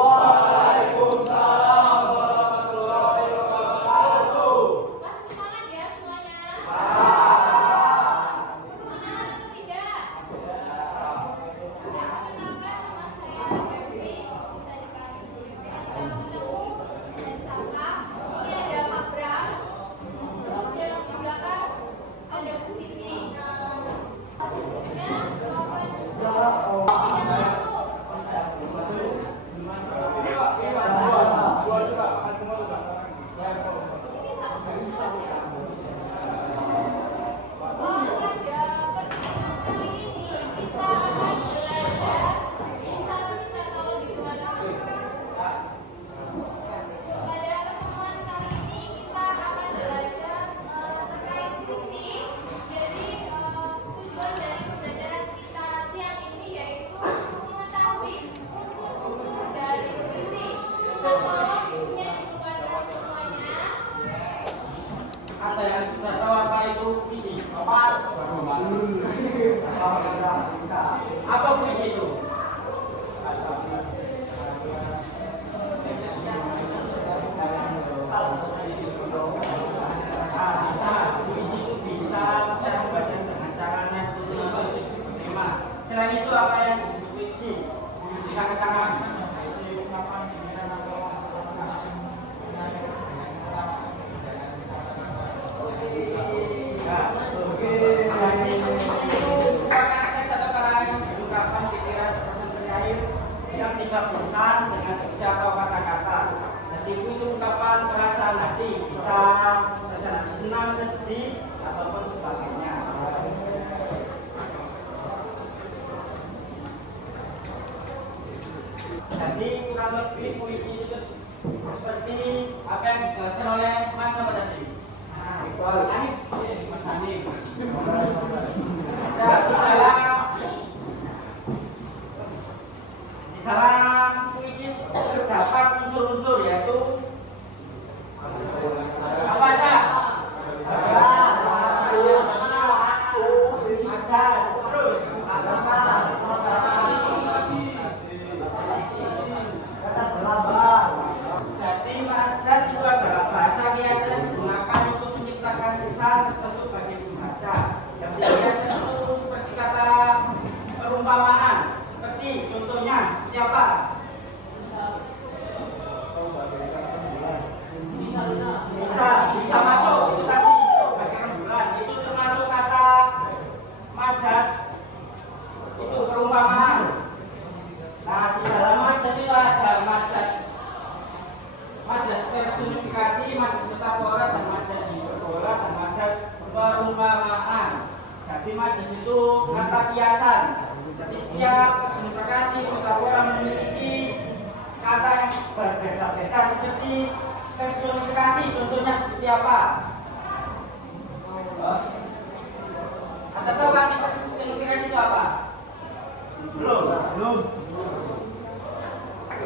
Waalaikumsalam warahmatullahi wabarakatuh. Masih semangat ya semuanya? Semangat atau tidak? Kenapa nama saya Dewi? Bisa dipanggil Dewi atau Menemu dan Saka. Ini ada Pak Bram. Terus yang di belakang ada Bu Siti. Selanjutnya jawaban tidak masuk. Ada yang sudah tahu apa itu puisi? Apa puisi itu? Puisi itu bisa cara membaca dengan cara naik puisi itu terima. Selain itu apa yang puisi? Puisi tangan. Yang digabungkan dengan beberapa kata-kata. Jadi itu ungkapan perasaan hati, bisa perasaan hati senang, sedih, ataupun sebagainya. Jadi kurang lebih puisi itu seperti apa yang dijelaskan oleh Mas apa tadi? Mas Hanif. Di dalam puisi terdapat unsur-unsur yaitu apa aja? Terus jadi majas itu adalah bahasa kiasan yang digunakan untuk menciptakan kesan tertentu bagi pembaca. Yang biasanya itu seperti kata perumpamaan. Seperti contohnya siapa? Bisa masuk itu tadi bagian rembulan itu termasuk kata majas, itu perumpamaan. Nah di dalam majas itu ada majas personifikasi, majas metafora, dan majas hiperbola, dan majas perumpamaan. Jadi majas itu kata kiasan. Jadi setiap personifikasi metafora memiliki kata yang berbeda-beda seperti personifikasi. Contohnya seperti apa? Anda tahu kan personifikasi itu apa? Belum.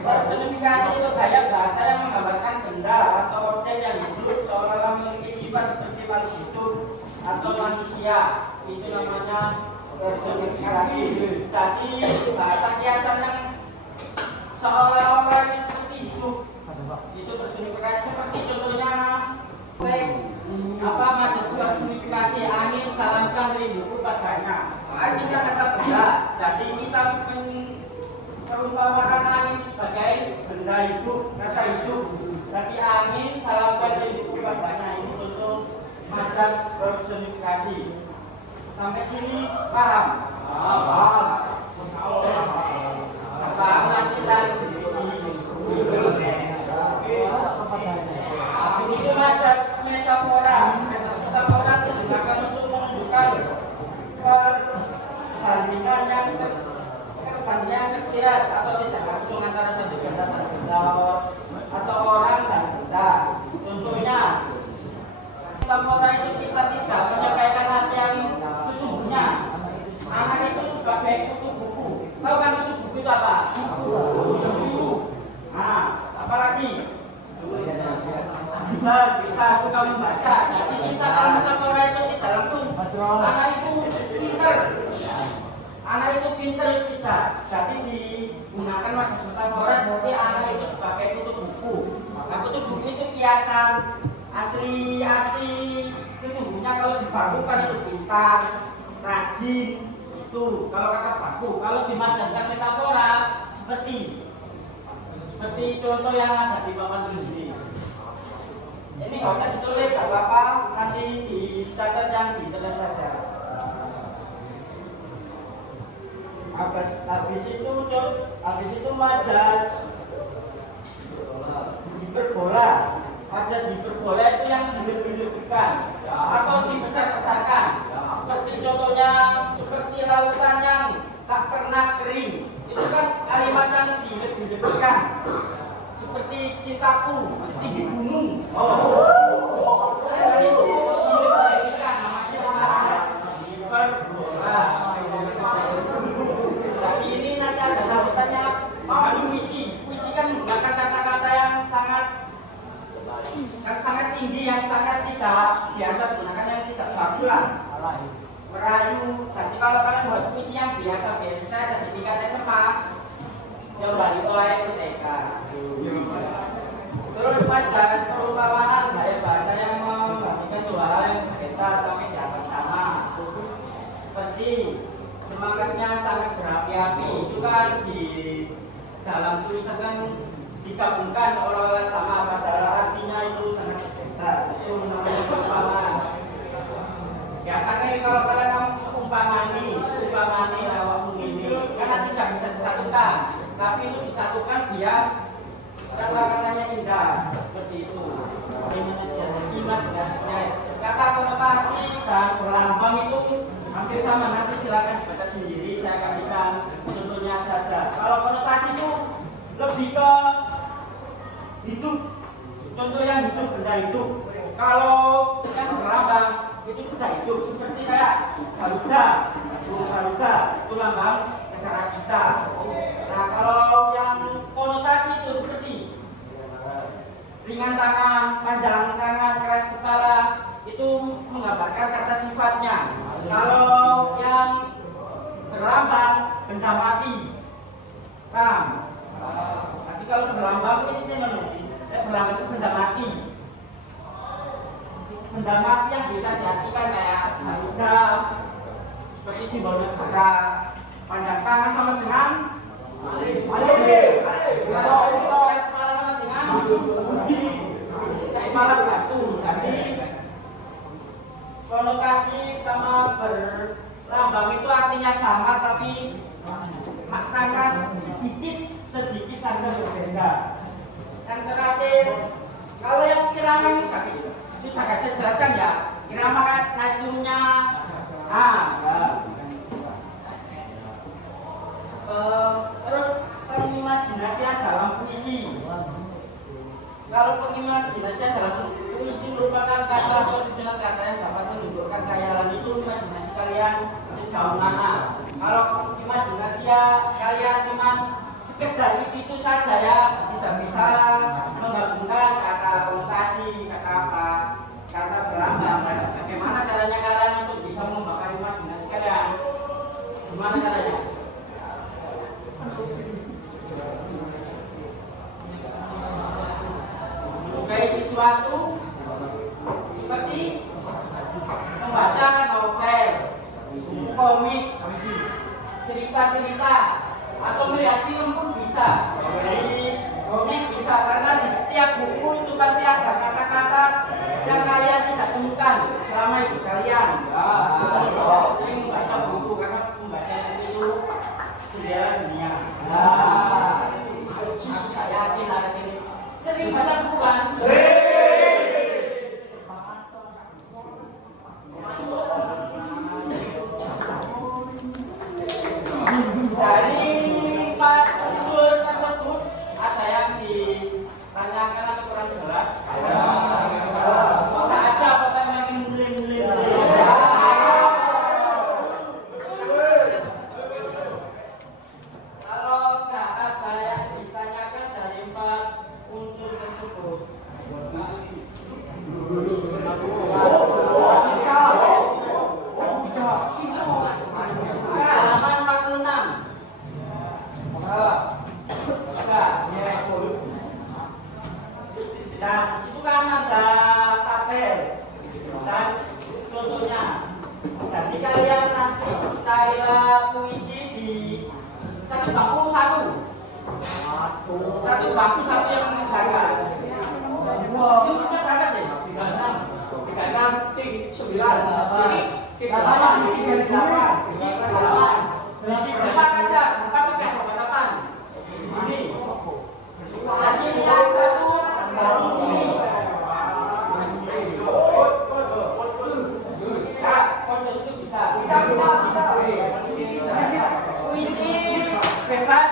Personifikasi itu gaya bahasa yang menggambarkan benda atau objek yang hidup seolah-olah memiliki sifat seperti makhluk hidup atau manusia. Itu namanya personifikasi. Jadi bahasa kiasan yang seolah-olah itu seperti hidup. Itu personifikasi. Seperti contohnya apa majas personifikasi angin, salamkan rinduku padanya. Angin kan kata benda. Jadi kita perumpamaan angin sebagai benda hidup, kata hidup. Jadi angin, salamkan rinduku padanya. Ini contoh majas personifikasi. Sampai sini paham? Paham. Paham nanti dari sendiri. Habis itu majas metafora. Majas metafora digunakan untuk menunjukkan perbandingan yang tersirat atau tidak langsung antara satu benda dan benda atau orang dan benda. Contohnya metafora itu kita tidak menyampaikan arti yang sesungguhnya. Anak itu sebagai tutup buku. Tahu kan tutup buku itu apa? Buku. Nah, apalagi? Bisa suka membaca. Jadi kita kalau metafora itu tidak langsung anak itu pintar. anak itu pinter kita. Jadi digunakan majas metafora seperti anak itu sebagai tutup buku. Maka tutup buku itu kiasan asli arti sesungguhnya kalau dibakukan itu pintar, rajin itu kalau kata baku. Kalau dimajaskan metafora seperti contoh yang ada di papan tulis ini. Ini nggak usah ditulis, nggak apa-apa, nanti dicatat yang di internet saja. Habis itu majas hiperbola. Majas hiperbola itu yang dilebih-lebihkan atau dibesar-besarkan. Seperti contohnya seperti lautan yang tak pernah kering. Itu kan kalimat yang dilebih-lebihkan. Seperti cintaku setinggi gunung. Itu dilebih-lebihkan namanya hiperbola. Tapi ini nanti ada salutannya puisi. Puisi kan menggunakan kata-kata yang sangat tinggi, yang sangat tidak biasa digunakan, yang tidak bakulan, merayu. Jadi kalau kalian buat puisi yang biasa-biasa saja di tingkat SMA, coba ditolak TK. Terus majas perumpamaan gaya bahasa yang membagikan dua hal yang berbeda tapi tidak sama. Seperti semangatnya sangat berapi-api, itu kan di dalam tulisan kan digabungkan seolah-olah sama, padahal artinya itu sangat berbeda. Itu namanya perumpamaan. Biasanya kalau kalian seumpamani lawakmu ini, karena tidak bisa disatukan, tapi itu disatukan biar kata-katanya indah, seperti itu. Imajinasinya, kata konotasi dan lambang itu hampir sama. Nanti silakan dibaca sendiri, saya kasihkan contohnya saja. Kalau konotasi itu lebih ke hidup, contoh yang hidup, benda hidup. Kalau yang berlambang itu sudah hidup, seperti kayak Garuda itu lambang negara kita. Nah, kalau yang konotasi itu seperti ringan tangan, panjang tangan, keras kepala, itu menggambarkan kata sifatnya. Kalau yang berlambang benda mati, tapi kalau berlambang itu berlambang itu benda mati. Benda mati yang bisa diartikan kayak Garuda, seperti simbol negara. Panjang tangan sama dengan kepala batu. Jadi konotasi sama berlambang itu artinya sama, tapi maknanya sedikit saja berbeda. Yang terakhir, kalau yang irama ini sudah saya jelaskan ya. Irama kan naik turunnya terus pengimajinasian dalam puisi. Kalau pengimajinasian dalam puisi merupakan kata atau susunan kata yang dapat menunjukkan khayalan itu imajinasi kalian sejauh mana. Kalau imajinasi kalian cuma sekedar itu saja ya, tidak bisa menggabungkan kata konotasi, kata apa, kata berlambang. Bagaimana caranya kalian untuk bisa membakar imajinasi kalian? Gimana caranya? Menyukai sesuatu seperti membaca novel, komik, cerita-cerita, atau melihat film pun bisa. Dari komik bisa, karena di setiap buku itu pasti ada kata-kata yang kalian tidak temukan selama hidup kalian. Sering membaca buku karena membaca itu jendela dunia. Saya yakin hari ini sering baca buku kan? Dari 4 unsur tersebut ada yang ditanyakan atau kurang jelas? Tidak ada apa-apa yang mulim-mulim. carilah puisi di satu bangku satu bangku satu yang mengerjakan. Untuknya berapa sih? 36, 38. Berempat aja, berempat tiga berapa? Ini. Jadi yang satu puisi. Puisi bebas,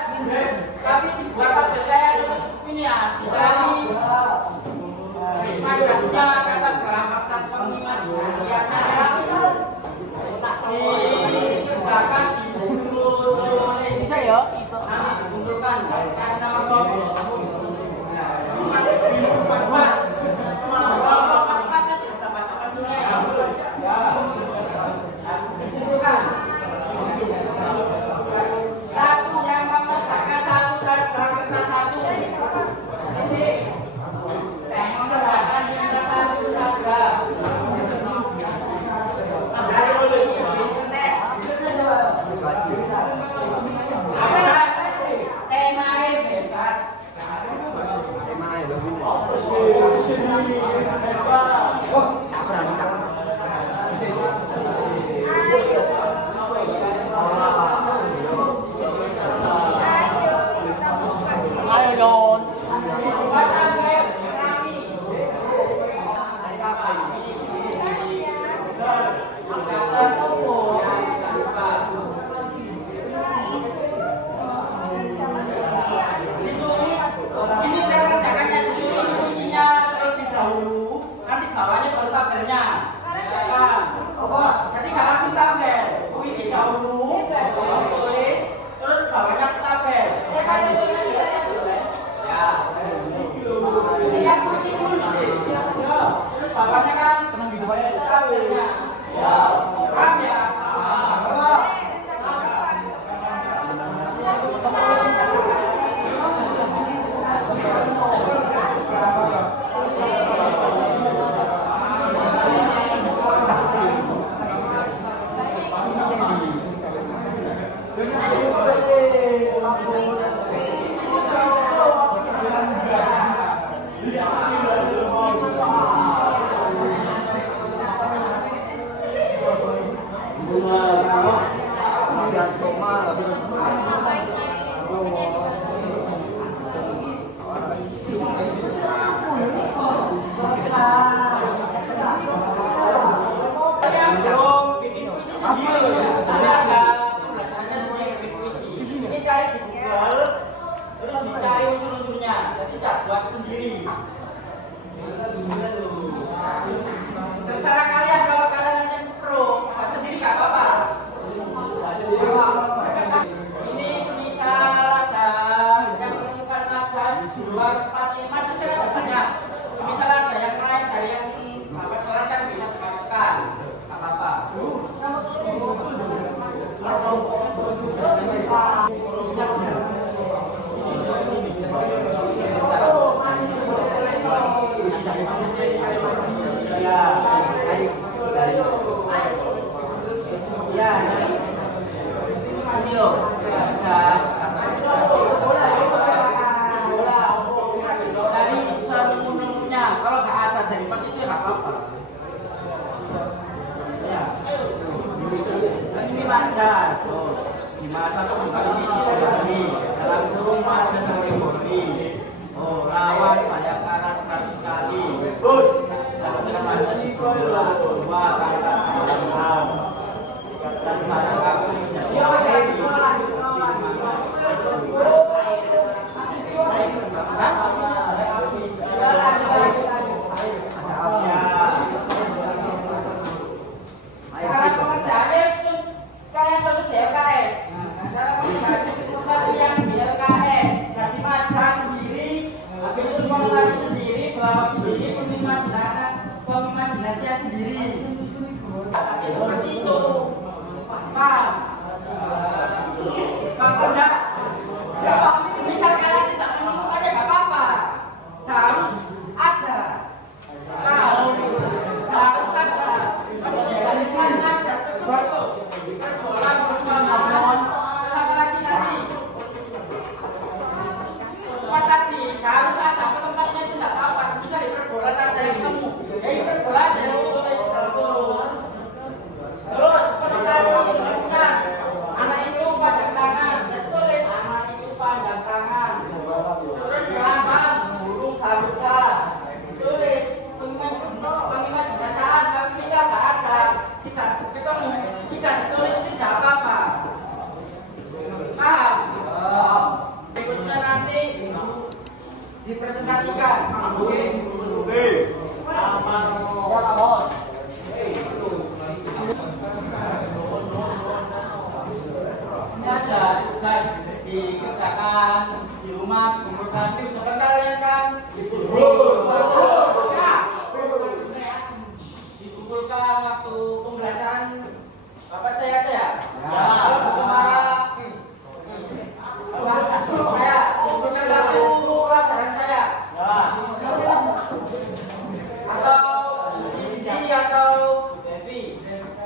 tapi dibuat tabelnya ini ya, dicari padatnya kata berangkatan pengimajinasiannya, dikerjakan ditulis, bisa ya, nanti dikumpulkan kasih nama kelompok. Satu yang mengerjakan satu saja kertas satu. Mengerjakan satu saja. Tema bebas. Ayo dong. Ini cara kerjakannya, ditulis puisinya terlebih dahulu, nanti bawahnya baru tabelnya. Jadi nggak langsung tabel, puisi dahulu, tulis, terus bawahnya tabel. Lihat puisi dulu, terus bawahnya kan tabelnya. Paham ya? Terserah kalian, kalau kalian yang pro, buat sendiri gak apa-apa. Ini semisal ada yang menemukan majas 2, 4, 5 majas kan ada banyak. Semisal ada yang lain dari yang Bapak jelaskan bisa dimasukkan, gak apa-apa. Ini loh, dari semenu-menunya, kalau nggak ada dari 4 itu ya nggak apa-apa. Ya, ini majas, dimasak kembali dalam kurung majas sampai beri. Oh, lawan banyak karat 100 kali. Good. Masih bola 2 kata dalam dan banyak aku menjadi pengimajinasian sendiri. Seperti itu. Nah, presentasikan. Oke. Ini ada tugas dikerjakan di rumah, dikumpulkan. Coba kalian kan dikumpulkan waktu pembelajaran Bapak saya aja ya. Kalau buku marah, bahasa saya, kumpulkan waktu pelajaran saya. Atau Indi atau Devi.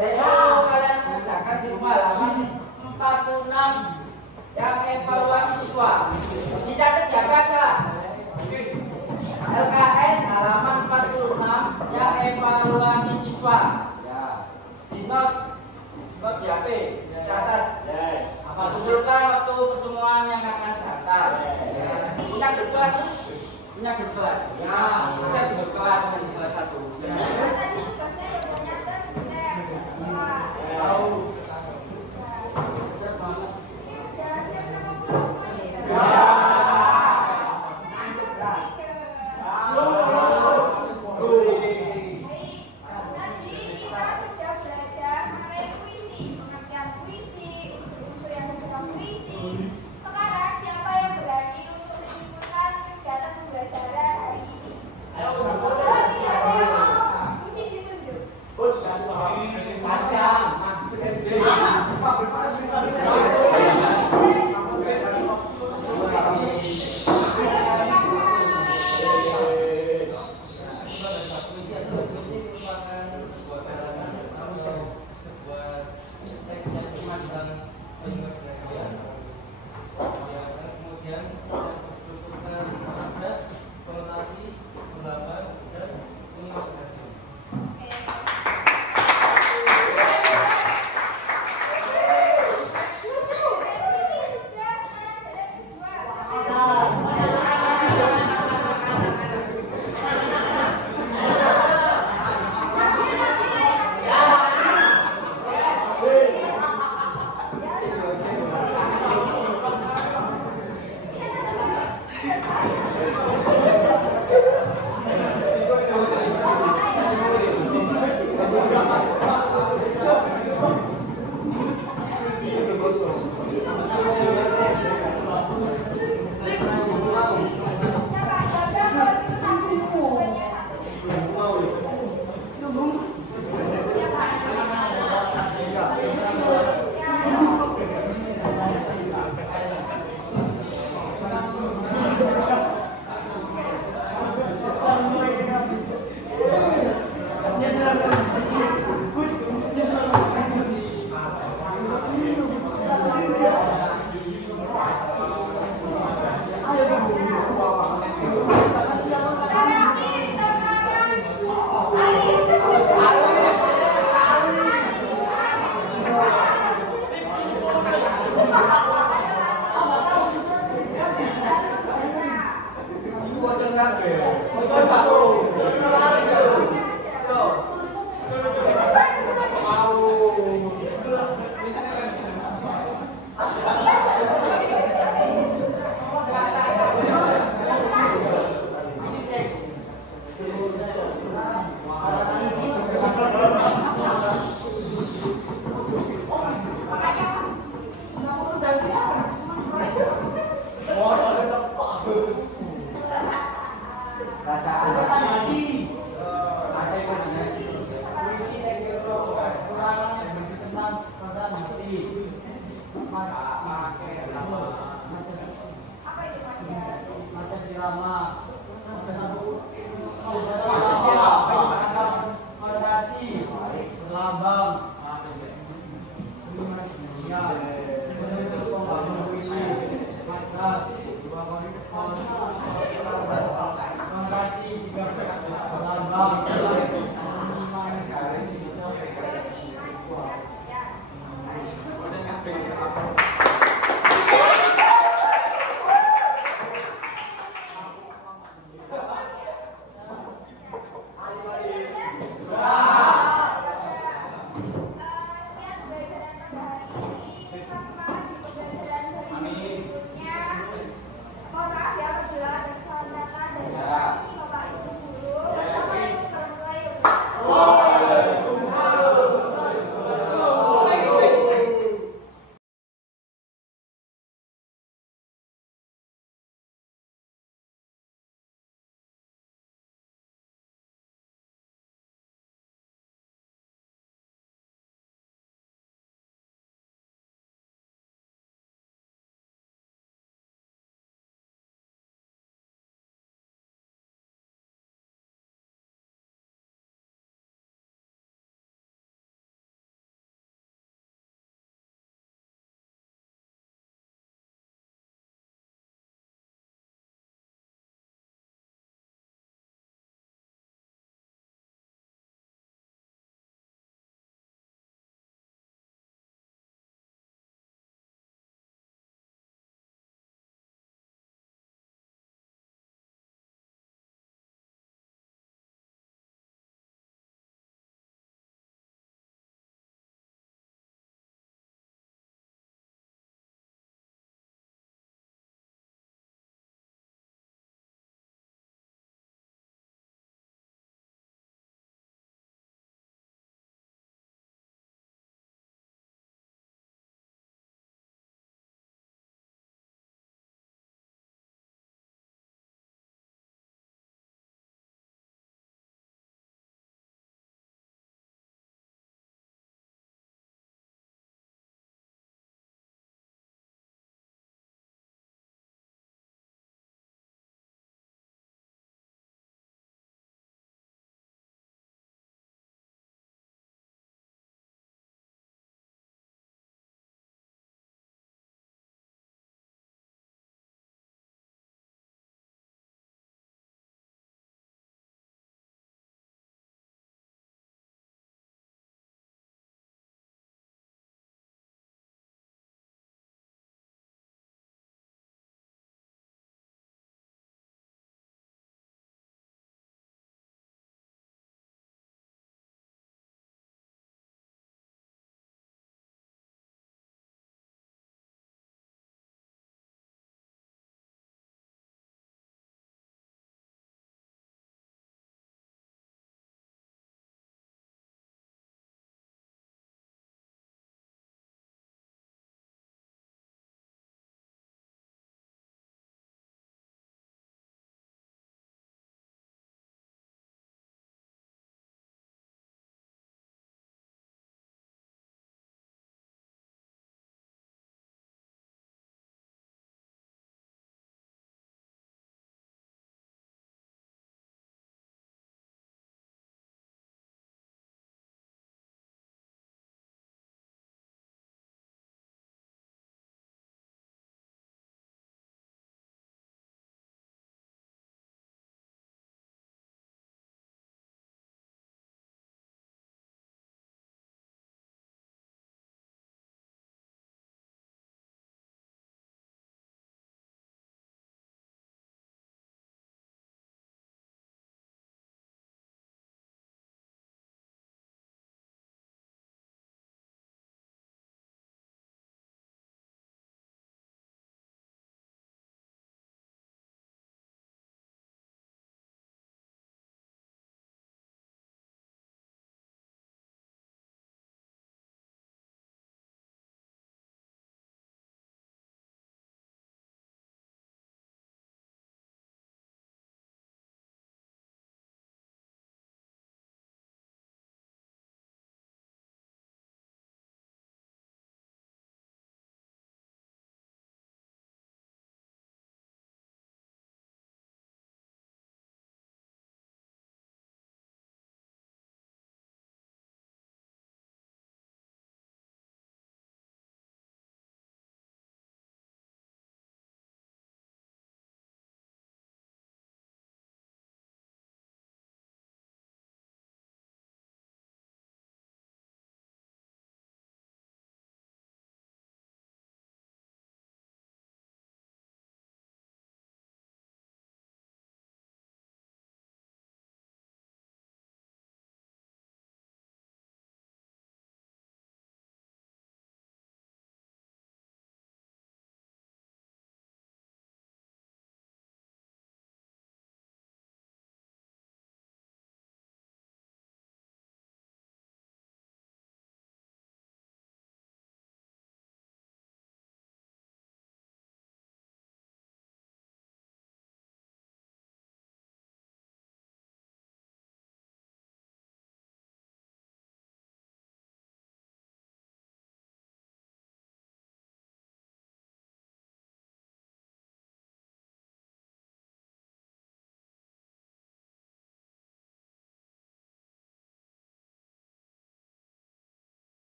Kalian kerjakan di rumah halaman 46 yang evaluasi siswa. Dicatat ya baca. LKS halaman 46 yang evaluasi siswa. Di not di HP. Catat. Kumpulkan waktu pertemuan yang akan datang. Punya grup kelas? Punya grup kelas? Ya. Kita di grup kelas di kelas 1. Tadi tugasnya yang mau nyatet, Tahu. ini udah siap sama pulang semua ya? Ya. Tadi kita sudah belajar mengenai puisi, pengertian puisi, unsur-unsur yang ada dalam puisi. Sekarang siapa yang berani untuk menyimpulkan kegiatan pembelajaran hari ini? Kalau tidak ada yang mau, puisi ditunjuk. Lambang,